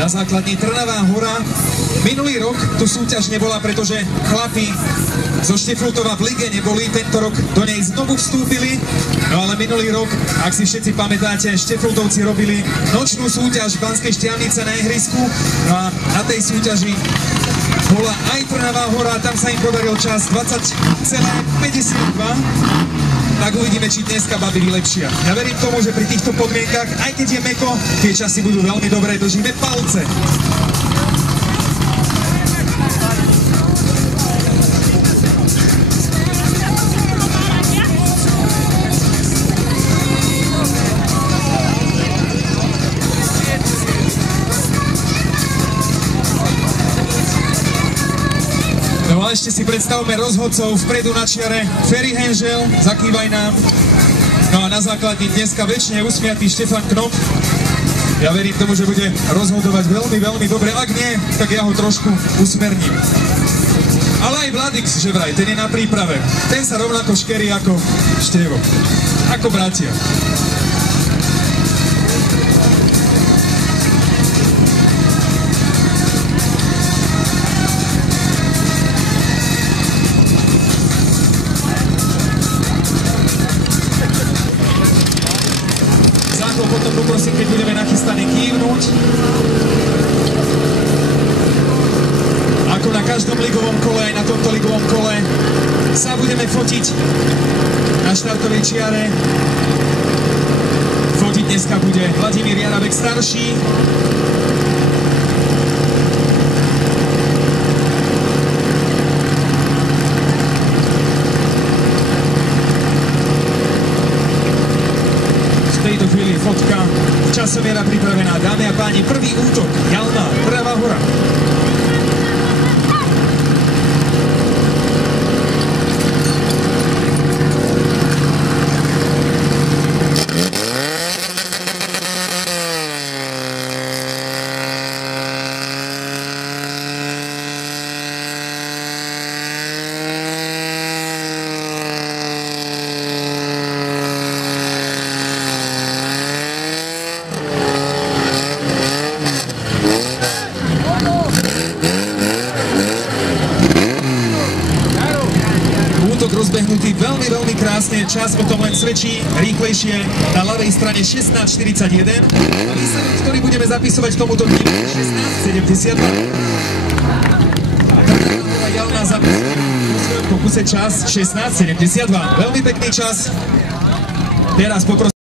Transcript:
na základni Trnavá Hora. Minulý rok tu súťaž nebola, pretože chlapi zo Šteflutova v lige neboli, tento rok do nej znovu vstúpili, no ale minulý rok, ak si všetci pamätáte, Šteflutovci robili nočnú súťaž v Banskej Štiavnice na ihrisku, no a na tej súťaži bola aj Trnavá Hora, tam sa im podaril čas 20,52. Tak uvidíme, či dneska baby vylepšia. Ja verím tomu, že pri týchto podmienkach, aj keď je mäkko, tie časy budú veľmi dobré, držíme palce. No a ešte si predstavme rozhodcov vpredu na čiare. Ferry Henžel, zakývaj nám. No a na základni dneska väčšine usmiatý Štefan Knop. Ja verím tomu, že bude rozhodovať veľmi, veľmi dobre. Ak nie, tak ja ho trošku usmerním. Ale aj Vladix, že vraj, ten je na príprave. Ten sa rovnako škerí ako Števo. Ako bratia. Potom poprosím, keď budeme nachystaní, kývnuť. Ako na každom ligovom kole, aj na tomto ligovom kole sa budeme fotiť na štartovej čiare. Fotiť dneska bude Vladimír Jarabek starší. V tejto chvíli fotka, časomiera pripravená. Dámy a páni, prvý útok, Jalna, Trnavá Hora. Rozbehnutý veľmi, veľmi krásne, čas o tom len svedčí, rýchlejšie na ľavej strane 16:41 a výsledok, ktorý budeme zapisovať tomuto dňu 16:72. Jalna zapisuje vo svojom pokuse čas 16:72. Veľmi pekný čas. Teraz poprosím